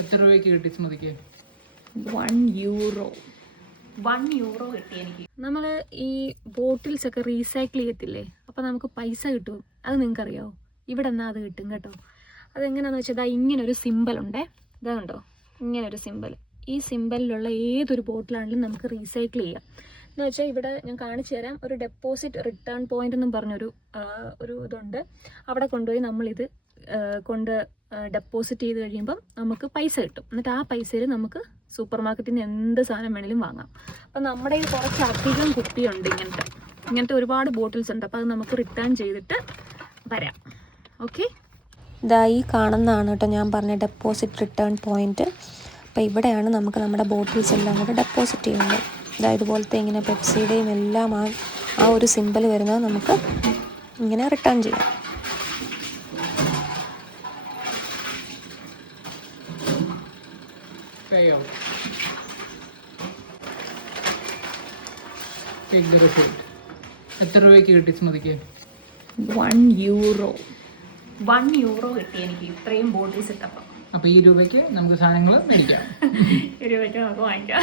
എത്ര രൂപയ്ക്ക് കിട്ടി സ്മൃതിക്ക്? €1. €1 കിട്ടി എനിക്ക്. നമ്മൾ ഈ ബോട്ടിൽസ് ഒക്കെ റീസൈക്കിൾ ചെയ്യത്തില്ലേ, അപ്പോൾ നമുക്ക് പൈസ കിട്ടും. അത് നിങ്ങൾക്കറിയാമോ? ഇവിടെ എന്നാൽ അത് കിട്ടും കേട്ടോ. അതെങ്ങനെയാണെന്ന് വെച്ചാൽ ഇതാ ഇങ്ങനൊരു സിമ്പലുണ്ടേ, ഇതാണ്ടോ ഇങ്ങനൊരു സിമ്പൽ. ഈ സിമ്പലിലുള്ള ഏതൊരു ബോട്ടിലാണെങ്കിലും നമുക്ക് റീസൈക്കിൾ ചെയ്യാം. എന്ന് വെച്ചാൽ ഇവിടെ ഞാൻ കാണിച്ചു തരാം. ഒരു ഡെപ്പോസിറ്റ് റിട്ടേൺ പോയിന്റ് എന്നും പറഞ്ഞൊരു ഇതുണ്ട്. അവിടെ കൊണ്ടുപോയി നമ്മളിത് ഡെപ്പോസിറ്റ് ചെയ്ത് കഴിയുമ്പം നമുക്ക് പൈസ കിട്ടും. എന്നിട്ട് ആ പൈസയിൽ നമുക്ക് സൂപ്പർ മാർക്കറ്റിൽ നിന്ന് എന്ത് സാധനം വേണമെങ്കിലും വാങ്ങാം. അപ്പം നമ്മുടെ ഈ കുറച്ചധികം കുപ്പിയുണ്ട്, ഇങ്ങനത്തെ ഒരുപാട് ബോട്ടിൽസ് ഉണ്ട്. അപ്പോൾ അത് നമുക്ക് റിട്ടേൺ ചെയ്തിട്ട് വരാം. ഓക്കെ, ഇതാ ഈ കാണുന്നതാണ് കേട്ടോ ഞാൻ പറഞ്ഞ ഡെപ്പോസിറ്റ് റിട്ടേൺ പോയിന്റ്. അപ്പോൾ ഇവിടെയാണ് നമുക്ക് നമ്മുടെ ബോട്ടിൽസ് എല്ലാം കൂടെ ഡെപ്പോസിറ്റ് ചെയ്യുന്നത്. ഇതാ ഇതുപോലത്തെ ഇങ്ങനെ പെപ്സിയുടെയും എല്ലാം ആ ഒരു സിമ്പൽ വരുന്നത് നമുക്ക് ഇങ്ങനെ റിട്ടേൺ ചെയ്യാം. എത്ര രൂപയ്ക്ക് കിട്ടി സ്മൃതിക്ക്? €1 കിട്ടി എനിക്ക് ഇത്രയും ബോട്ടിൽസ് ഇട്ടപ്പം. അപ്പോൾ ഈ രൂപയ്ക്ക് നമുക്ക് സാധനങ്ങൾ മേടിക്കാം. ഈ രൂപയ്ക്ക് നമുക്ക് വാങ്ങിക്കാം.